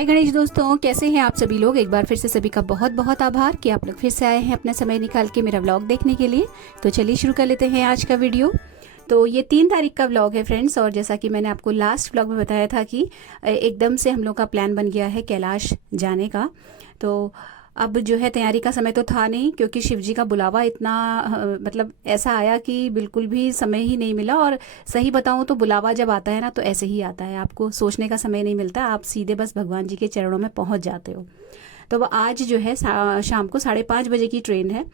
जय गणेश दोस्तों, कैसे हैं आप सभी लोग। एक बार फिर से सभी का बहुत बहुत आभार कि आप लोग फिर से आए हैं अपना समय निकाल के मेरा व्लॉग देखने के लिए। तो चलिए शुरू कर लेते हैं आज का वीडियो। तो ये 3 तारीख का व्लॉग है फ्रेंड्स, और जैसा कि मैंने आपको लास्ट व्लॉग में बताया था कि एकदम से हम लोग का प्लान बन गया है कैलाश जाने का। तो अब जो है तैयारी का समय तो था नहीं, क्योंकि शिव जी का बुलावा इतना मतलब ऐसा आया कि बिल्कुल भी समय ही नहीं मिला। और सही बताऊं तो बुलावा जब आता है ना तो ऐसे ही आता है, आपको सोचने का समय नहीं मिलता, आप सीधे बस भगवान जी के चरणों में पहुंच जाते हो। तो अब आज जो है शाम को 5:30 बजे की ट्रेन है।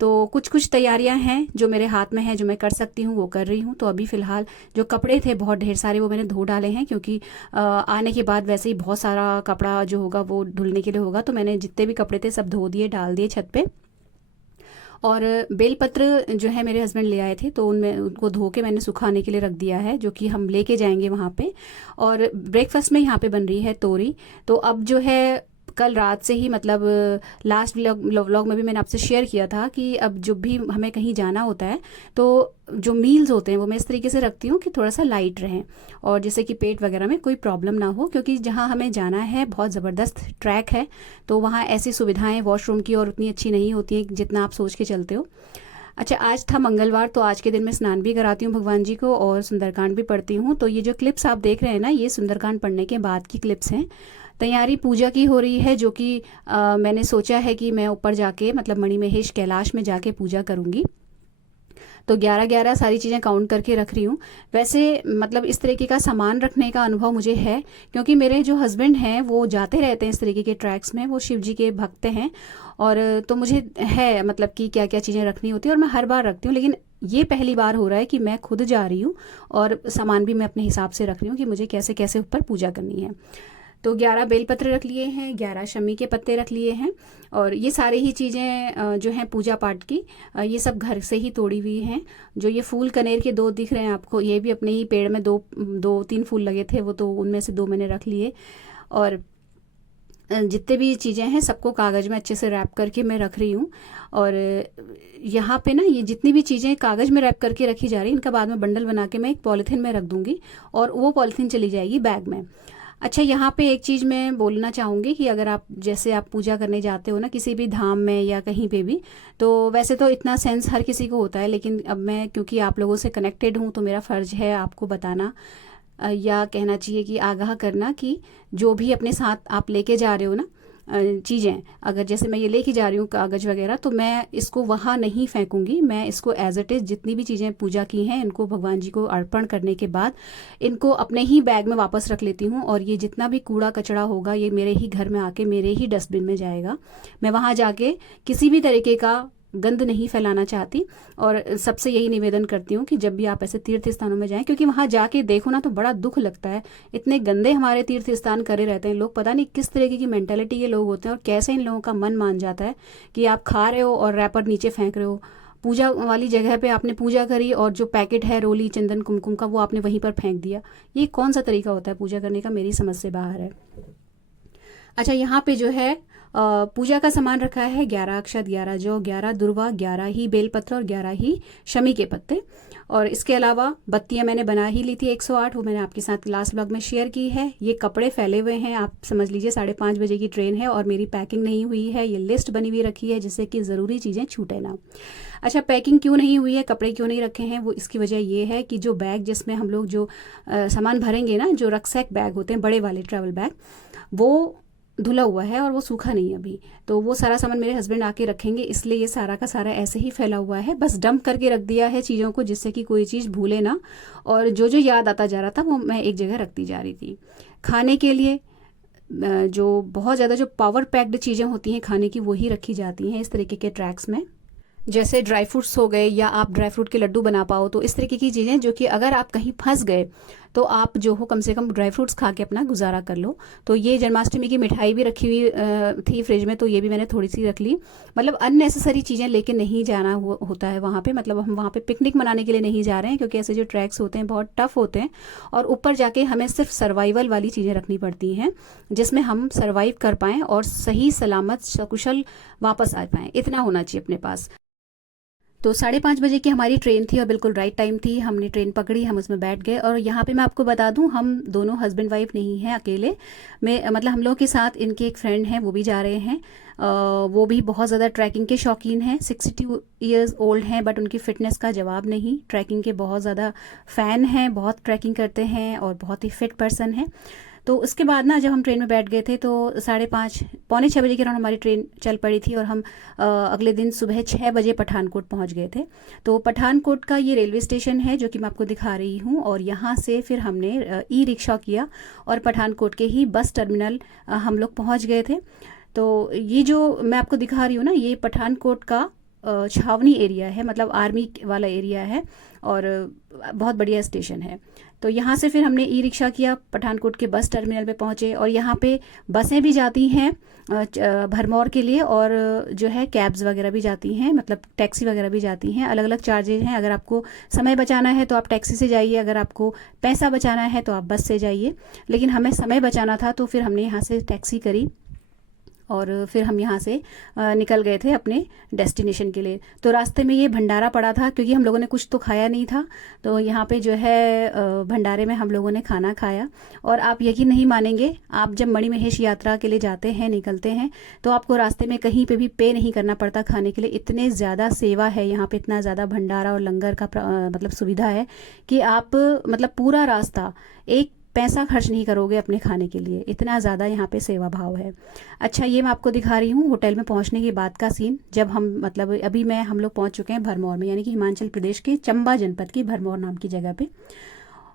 तो कुछ कुछ तैयारियां हैं जो मेरे हाथ में है, जो मैं कर सकती हूँ वो कर रही हूँ। तो अभी फ़िलहाल जो कपड़े थे बहुत ढेर सारे वो मैंने धो डाले हैं, क्योंकि आने के बाद वैसे ही बहुत सारा कपड़ा जो होगा वो धुलने के लिए होगा। तो मैंने जितने भी कपड़े थे सब धो दिए, डाल दिए छत पे। और बेलपत्र जो है मेरे हस्बैंड ले आए थे, तो उनमें उनको धो के मैंने सुखाने के लिए रख दिया है, जो कि हम लेके जाएंगे वहाँ पे। और ब्रेकफास्ट में यहाँ पे बन रही है तोरी। तो अब जो है कल रात से ही मतलब लास्ट व्लॉग में भी मैंने आपसे शेयर किया था कि अब जब भी हमें कहीं जाना होता है तो जो मील्स होते हैं वो मैं इस तरीके से रखती हूँ कि थोड़ा सा लाइट रहें, और जैसे कि पेट वगैरह में कोई प्रॉब्लम ना हो, क्योंकि जहाँ हमें जाना है बहुत ज़बरदस्त ट्रैक है। तो वहाँ ऐसी सुविधाएं वॉशरूम की और उतनी अच्छी नहीं होती हैं जितना आप सोच के चलते हो। अच्छा, आज था मंगलवार, तो आज के दिन मैं स्नान भी कराती हूँ भगवान जी को और सुंदरकांड भी पढ़ती हूँ। तो ये जो क्लिप्स आप देख रहे हैं ना, ये सुंदरकांड पढ़ने के बाद की क्लिप्स हैं। तैयारी पूजा की हो रही है, जो कि मैंने सोचा है कि मैं ऊपर जाके मतलब मणिमहेश कैलाश में जाके पूजा करूँगी। तो 11-11 सारी चीज़ें काउंट करके रख रही हूँ। वैसे मतलब इस तरीके का सामान रखने का अनुभव मुझे है, क्योंकि मेरे जो हस्बैंड हैं वो जाते रहते हैं इस तरीके के ट्रैक्स में, वो शिव जी के भक्त हैं। और तो मुझे है मतलब कि क्या क्या चीज़ें रखनी होती है, और मैं हर बार रखती हूँ। लेकिन ये पहली बार हो रहा है कि मैं खुद जा रही हूँ और सामान भी मैं अपने हिसाब से रख रही हूँ कि मुझे कैसे कैसे ऊपर पूजा करनी है। तो 11 बेलपत्र रख लिए हैं, 11 शमी के पत्ते रख लिए हैं। और ये सारी ही चीज़ें जो हैं पूजा पाठ की, ये सब घर से ही तोड़ी हुई हैं। जो ये फूल कनेर के 2 दिख रहे हैं आपको, ये भी अपने ही पेड़ में 2-3 फूल लगे थे, वो तो उनमें से 2 मैंने रख लिए। और जितने भी चीज़ें हैं सबको कागज़ में अच्छे से रैप करके मैं रख रही हूँ। और यहाँ पे ना ये जितनी भी चीज़ें कागज़ में रैप करके रखी जा रही हैं, इनका बाद में बंडल बना के मैं एक पॉलीथीन में रख दूँगी, और वो पॉलीथीन चली जाएगी बैग में। अच्छा, यहाँ पे एक चीज़ मैं बोलना चाहूँगी कि अगर आप जैसे आप पूजा करने जाते हो ना किसी भी धाम में या कहीं पे भी, तो वैसे तो इतना सेंस हर किसी को होता है, लेकिन अब मैं क्योंकि आप लोगों से कनेक्टेड हूँ तो मेरा फ़र्ज़ है आपको बताना, या कहना चाहिए कि आगाह करना कि जो भी अपने साथ आप लेके जा रहे हो ना चीज़ें, अगर जैसे मैं ये लेके जा रही हूँ कागज़ वगैरह, तो मैं इसको वहाँ नहीं फेंकूंगी। मैं इसको एज इट इज़ जितनी भी चीज़ें पूजा की हैं इनको भगवान जी को अर्पण करने के बाद इनको अपने ही बैग में वापस रख लेती हूँ। और ये जितना भी कूड़ा कचरा होगा ये मेरे ही घर में आके मेरे ही डस्टबिन में जाएगा। मैं वहाँ जाके किसी भी तरीके का गंद नहीं फैलाना चाहती। और सबसे यही निवेदन करती हूँ कि जब भी आप ऐसे तीर्थ स्थानों में जाएं, क्योंकि वहाँ जाके देखो ना तो बड़ा दुख लगता है। इतने गंदे हमारे तीर्थ स्थान करे रहते हैं लोग, पता नहीं किस तरीके की मेंटेलिटी के लोग होते हैं, और कैसे इन लोगों का मन मान जाता है कि आप खा रहे हो और रैपर नीचे फेंक रहे हो। पूजा वाली जगह पे आपने पूजा करी और जो पैकेट है रोली चंदन कुमकुम का वो आपने वहीं पर फेंक दिया। ये कौन सा तरीका होता है पूजा करने का, मेरी समझ से बाहर है। अच्छा, यहाँ पे जो है पूजा का सामान रखा है 11 अक्षत, 11 जौ, 11 दुर्वा, 11 ही बेलपत्र और 11 ही शमी के पत्ते। और इसके अलावा बत्तियां मैंने बना ही ली थी 108, वो मैंने आपके साथ लास्ट ब्लॉग में शेयर की है। ये कपड़े फैले हुए हैं, आप समझ लीजिए 5:30 बजे की ट्रेन है और मेरी पैकिंग नहीं हुई है। ये लिस्ट बनी हुई रखी है जिससे कि ज़रूरी चीज़ें छूटे ना। अच्छा, पैकिंग क्यों नहीं हुई है, कपड़े क्यों नहीं रखे हैं, वो इसकी वजह ये है कि जो बैग जिसमें हम लोग जो सामान भरेंगे ना, जो रक्सैक बैग होते हैं बड़े वाले ट्रैवल बैग, वो धुला हुआ है और वो सूखा नहीं है अभी। तो वो सारा सामान मेरे हस्बैंड आके रखेंगे, इसलिए ये सारा का सारा ऐसे ही फैला हुआ है। बस डंप करके रख दिया है चीज़ों को, जिससे कि कोई चीज़ भूले ना। और जो जो याद आता जा रहा था वो मैं एक जगह रखती जा रही थी। खाने के लिए जो बहुत ज़्यादा जो पावर पैक्ड चीज़ें होती हैं खाने की, वही रखी जाती हैं इस तरीके के ट्रैक्स में। जैसे ड्राई फ्रूट्स हो गए, या आप ड्राई फ्रूट के लड्डू बना पाओ, तो इस तरीके की चीज़ें जो कि अगर आप कहीं फंस गए तो आप जो हो कम से कम ड्राई फ्रूट्स खा के अपना गुजारा कर लो। तो ये जन्माष्टमी की मिठाई भी रखी हुई थी फ्रिज में, तो ये भी मैंने थोड़ी सी रख ली। मतलब अननेसेसरी चीज़ें लेके नहीं जाना होता है वहाँ पे। मतलब हम वहाँ पे पिकनिक मनाने के लिए नहीं जा रहे हैं, क्योंकि ऐसे जो ट्रैक्स होते हैं बहुत टफ होते हैं, और ऊपर जाके हमें सिर्फ सर्वाइवल वाली चीज़ें रखनी पड़ती हैं जिसमें हम सर्वाइव कर पाएँ और सही सलामत सकुशल वापस आ पाएँ, इतना होना चाहिए अपने पास। तो 5:30 बजे की हमारी ट्रेन थी और बिल्कुल राइट टाइम थी। हमने ट्रेन पकड़ी, हम उसमें बैठ गए। और यहाँ पे मैं आपको बता दूँ, हम दोनों हस्बैंड वाइफ नहीं हैं अकेले में, मतलब हम लोग के साथ इनके एक फ्रेंड हैं, वो भी जा रहे हैं। वो भी बहुत ज़्यादा ट्रैकिंग के शौकीन हैं, 62 ईयर्स ओल्ड हैं, बट उनकी फ़िटनेस का जवाब नहीं। ट्रैकिंग के बहुत ज़्यादा फ़ैन हैं, बहुत ट्रैकिंग करते हैं और बहुत ही फिट पर्सन हैं। तो उसके बाद ना जब हम ट्रेन में बैठ गए थे तो 5:30 पौने 6 बजे के अराउंड हमारी ट्रेन चल पड़ी थी और हम अगले दिन सुबह 6 बजे पठानकोट पहुंच गए थे। तो पठानकोट का ये रेलवे स्टेशन है जो कि मैं आपको दिखा रही हूँ, और यहाँ से फिर हमने ई रिक्शा किया और पठानकोट के ही बस टर्मिनल हम लोग पहुँच गए थे। तो ये जो मैं आपको दिखा रही हूँ ना, ये पठानकोट का छावनी एरिया है, मतलब आर्मी वाला एरिया है, और बहुत बढ़िया स्टेशन है। तो यहाँ से फिर हमने ई रिक्शा किया, पठानकोट के बस टर्मिनल पे पहुँचे, और यहाँ पे बसें भी जाती हैं भरमौर के लिए, और जो है कैब्स वगैरह भी जाती हैं, मतलब टैक्सी वगैरह भी जाती हैं। अलग अलग चार्जेज हैं। अगर आपको समय बचाना है तो आप टैक्सी से जाइए, अगर आपको पैसा बचाना है तो आप बस से जाइए। लेकिन हमें समय बचाना था तो फिर हमने यहाँ से टैक्सी करी और फिर हम यहाँ से निकल गए थे अपने डेस्टिनेशन के लिए। तो रास्ते में ये भंडारा पड़ा था, क्योंकि हम लोगों ने कुछ तो खाया नहीं था। तो यहाँ पे जो है भंडारे में हम लोगों ने खाना खाया। और आप यकीन नहीं मानेंगे, आप जब मणिमहेश यात्रा के लिए जाते हैं, निकलते हैं, तो आपको रास्ते में कहीं पे भी पे नहीं करना पड़ता खाने के लिए। इतने ज़्यादा सेवा है यहाँ पे, इतना ज़्यादा भंडारा और लंगर का मतलब सुविधा है कि आप मतलब पूरा रास्ता एक पैसा खर्च नहीं करोगे अपने खाने के लिए, इतना ज़्यादा यहाँ पे सेवा भाव है। अच्छा, ये मैं आपको दिखा रही हूँ होटल में पहुँचने के बाद का सीन। जब हम मतलब अभी हम लोग पहुँच चुके हैं भरमौर में, यानी कि हिमाचल प्रदेश के चंबा जनपद की भरमौर नाम की जगह पे,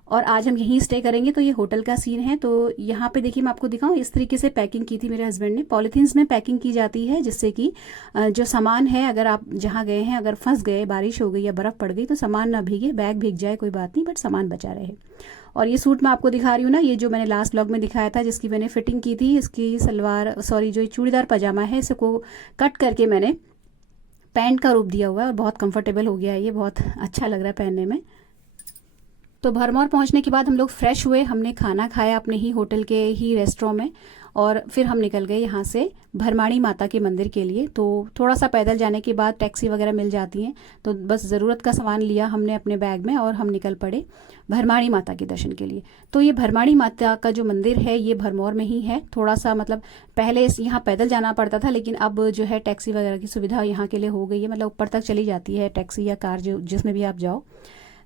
और आज हम यहीं स्टे करेंगे। तो ये होटल का सीन है। तो यहाँ पे देखिए, मैं आपको दिखाऊँ, इस तरीके से पैकिंग की थी मेरे हस्बैंड ने। पॉलीथीन्स में पैकिंग की जाती है, जिससे कि जो सामान है, अगर आप जहाँ गए हैं अगर फंस गए, बारिश हो गई या बर्फ़ पड़ गई, तो सामान ना भीगे, बैग भीग जाए कोई बात नहीं, बट सामान बचा रहे। और ये सूट मैं आपको दिखा रही हूँ ना, ये जो मैंने लास्ट व्लॉग में दिखाया था, जिसकी मैंने फिटिंग की थी, इसकी सलवार जो चूड़ीदार पजामा है, इसको कट करके मैंने पैंट का रूप दिया हुआ है और बहुत कंफर्टेबल हो गया है, ये बहुत अच्छा लग रहा है पहनने में। तो भरमौर पहुंचने के बाद हम लोग फ्रेश हुए, हमने खाना खाया अपने ही होटल के ही रेस्टोरेंट में, और फिर हम निकल गए यहाँ से भरमाणी माता के मंदिर के लिए। तो थोड़ा सा पैदल जाने के बाद टैक्सी वगैरह मिल जाती हैं, तो बस ज़रूरत का सामान लिया हमने अपने बैग में और हम निकल पड़े भरमाणी माता के दर्शन के लिए। तो ये भरमाणी माता का जो मंदिर है ये भरमौर में ही है। थोड़ा सा मतलब पहले यहाँ पैदल जाना पड़ता था, लेकिन अब जो है टैक्सी वगैरह की सुविधा यहाँ के लिए हो गई है, मतलब ऊपर तक चली जाती है टैक्सी या कार, जो जिसमें भी आप जाओ।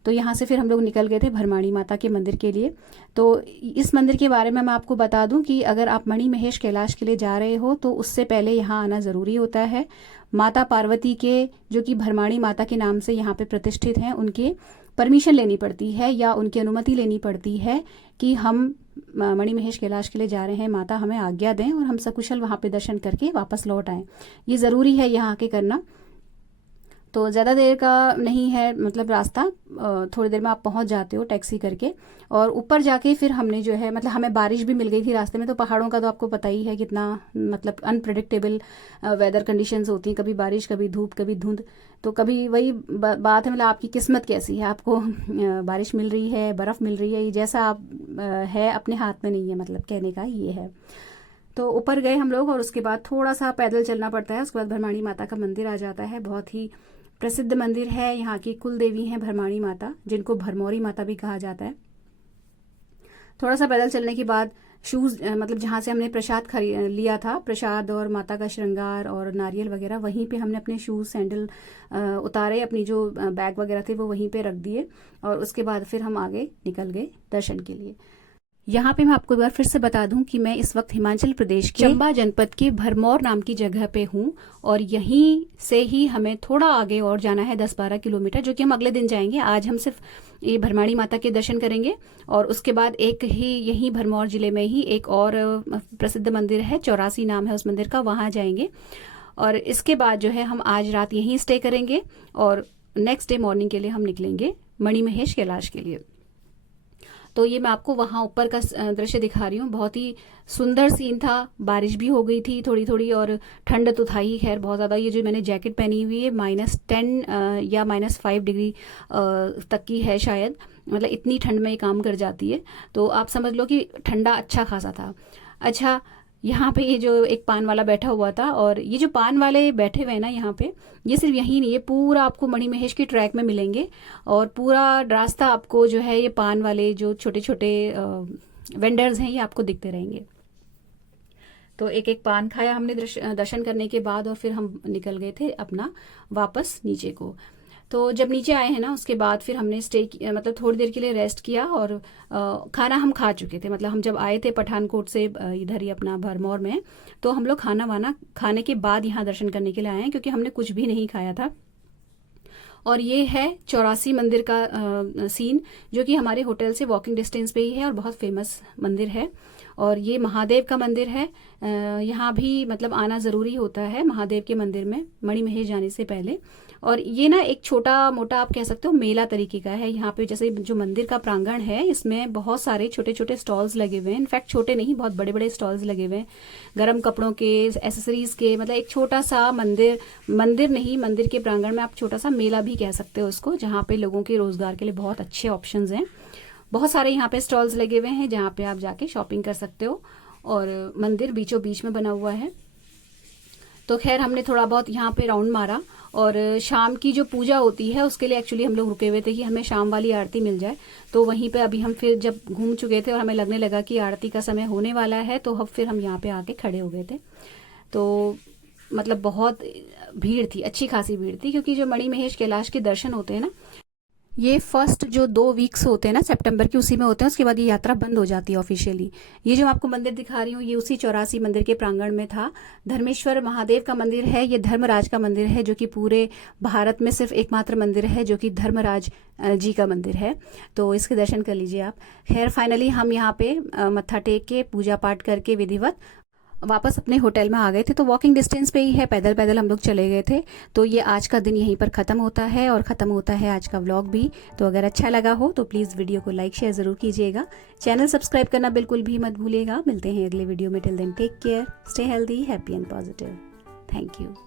तो यहाँ से फिर हम लोग निकल गए थे भरमाणी माता के मंदिर के लिए। तो इस मंदिर के बारे में मैं आपको बता दूं कि अगर आप मणिमहेश कैलाश के लिए जा रहे हो तो उससे पहले यहाँ आना ज़रूरी होता है। माता पार्वती के, जो कि भरमाणी माता के नाम से यहाँ पे प्रतिष्ठित हैं, उनके परमिशन लेनी पड़ती है या उनकी अनुमति लेनी पड़ती है कि हम मणिमहेश कैलाश के लिए जा रहे हैं, माता हमें आज्ञा दें और हम सकुशल वहाँ पे दर्शन करके वापस लौट आएँ। ये ज़रूरी है यहाँ आके करना। तो ज़्यादा देर का नहीं है, मतलब रास्ता थोड़ी देर में आप पहुंच जाते हो टैक्सी करके। और ऊपर जाके फिर हमने जो है, मतलब हमें बारिश भी मिल गई थी रास्ते में। तो पहाड़ों का तो आपको पता ही है कितना मतलब अनप्रेडिक्टेबल वेदर कंडीशंस होती हैं, कभी बारिश, कभी धूप, कभी धुंध। तो कभी वही बात है, मतलब आपकी किस्मत कैसी है, आपको बारिश मिल रही है, बर्फ़ मिल रही है, ये जैसा आप है अपने हाथ में नहीं है, मतलब कहने का ये है। तो ऊपर गए हम लोग और उसके बाद थोड़ा सा पैदल चलना पड़ता है, उसके बाद भरमाणी माता का मंदिर आ जाता है। बहुत ही प्रसिद्ध मंदिर है, यहाँ की कुल देवी हैं भरमाणी माता, जिनको भरमौरी माता भी कहा जाता है। थोड़ा सा पैदल चलने के बाद शूज़, मतलब जहाँ से हमने प्रसाद लिया था, प्रसाद और माता का श्रृंगार और नारियल वगैरह, वहीं पे हमने अपने शूज़, सैंडल उतारे, अपनी जो बैग वगैरह थे वो वहीं पे रख दिए, और उसके बाद फिर हम आगे निकल गए दर्शन के लिए। यहाँ पे मैं आपको एक बार फिर से बता दूं कि मैं इस वक्त हिमाचल प्रदेश के चंबा जनपद के भरमौर नाम की जगह पे हूँ, और यहीं से ही हमें थोड़ा आगे और जाना है 10-12 किलोमीटर, जो कि हम अगले दिन जाएंगे। आज हम सिर्फ ये भरमाणी माता के दर्शन करेंगे, और उसके बाद एक ही यहीं भरमौर जिले में ही एक और प्रसिद्ध मंदिर है, 84 नाम है उस मंदिर का, वहाँ जाएंगे। और इसके बाद जो है हम आज रात यहीं स्टे करेंगे और नेक्स्ट डे मॉर्निंग के लिए हम निकलेंगे मणिमहेश कैलाश के लिए। तो ये मैं आपको वहाँ ऊपर का दृश्य दिखा रही हूँ। बहुत ही सुंदर सीन था। बारिश भी हो गई थी थोड़ी थोड़ी, और ठंड तो था ही खैर बहुत ज़्यादा। ये जो मैंने जैकेट पहनी हुई है -10 या -5 डिग्री तक की है शायद, मतलब इतनी ठंड में ये काम कर जाती है। तो आप समझ लो कि ठंडा अच्छा खासा था। अच्छा, यहाँ पे ये जो एक पान वाला बैठा हुआ था, और ये जो पान वाले बैठे हुए हैं ना यहाँ पे, ये सिर्फ यहीं नहीं, ये पूरा आपको मणिमहेश की ट्रैक में मिलेंगे। और पूरा रास्ता आपको जो है ये पान वाले जो छोटे छोटे वेंडर्स हैं ये आपको दिखते रहेंगे। तो एक एक पान खाया हमने दर्शन करने के बाद, और फिर हम निकल गए थे अपना वापस नीचे को। तो जब नीचे आए हैं ना, उसके बाद फिर हमने मतलब थोड़ी देर के लिए रेस्ट किया, और खाना हम खा चुके थे। मतलब हम जब आए थे पठानकोट से इधर ही अपना भरमौर में, तो हम लोग खाना वाना खाने के बाद यहाँ दर्शन करने के लिए आए हैं, क्योंकि हमने कुछ भी नहीं खाया था। और ये है 84 मंदिर का सीन, जो कि हमारे होटल से वॉकिंग डिस्टेंस पे ही है और बहुत फेमस मंदिर है। और ये महादेव का मंदिर है। यहाँ भी मतलब आना ज़रूरी होता है महादेव के मंदिर में मणिमहेश जाने से पहले। और ये ना एक छोटा मोटा आप कह सकते हो मेला तरीके का है। यहाँ पे जैसे जो मंदिर का प्रांगण है, इसमें बहुत सारे छोटे छोटे स्टॉल्स लगे हुए हैं। इनफैक्ट छोटे नहीं, बहुत बड़े बड़े स्टॉल्स लगे हुए हैं, गर्म कपड़ों के, एसेसरीज के। मतलब एक छोटा सा मंदिर नहीं, मंदिर के प्रांगण में आप छोटा सा मेला भी कह सकते हो उसको, जहाँ पे लोगों के रोजगार के लिए बहुत अच्छे ऑप्शंस हैं। बहुत सारे यहाँ पे स्टॉल्स लगे हुए हैं जहाँ पे आप जाके शॉपिंग कर सकते हो, और मंदिर बीचों बीच में बना हुआ है। तो खैर हमने थोड़ा बहुत यहाँ पे राउंड मारा, और शाम की जो पूजा होती है उसके लिए एक्चुअली हम लोग रुके हुए थे कि हमें शाम वाली आरती मिल जाए। तो वहीं पे अभी हम फिर जब घूम चुके थे और हमें लगने लगा कि आरती का समय होने वाला है, तो अब फिर हम यहाँ पे आके खड़े हो गए थे। तो मतलब बहुत भीड़ थी, अच्छी खासी भीड़ थी, क्योंकि जो मणिमहेश कैलाश के दर्शन होते हैं ना, ये फर्स्ट जो 2 वीक्स होते हैं ना सितंबर की, उसी में होते हैं। उसके बाद ये यात्रा बंद हो जाती है ऑफिशियली। ये जो आपको मंदिर दिखा रही हूँ, ये उसी 84 मंदिर के प्रांगण में था। धर्मेश्वर महादेव का मंदिर है, ये धर्मराज का मंदिर है, जो कि पूरे भारत में सिर्फ एकमात्र मंदिर है जो कि धर्मराज जी का मंदिर है। तो इसके दर्शन कर लीजिए आप। खैर फाइनली हम यहाँ पे मत्था टेक के पूजा पाठ करके विधिवत वापस अपने होटल में आ गए थे। तो वॉकिंग डिस्टेंस पे ही है, पैदल पैदल हम लोग चले गए थे। तो ये आज का दिन यहीं पर ख़त्म होता है, और ख़त्म होता है आज का व्लॉग भी। तो अगर अच्छा लगा हो तो प्लीज़ वीडियो को लाइक शेयर ज़रूर कीजिएगा। चैनल सब्सक्राइब करना बिल्कुल भी मत भूलिएगा। मिलते हैं अगले वीडियो में। Till then take care, stay healthy, happy and positive. Thank you.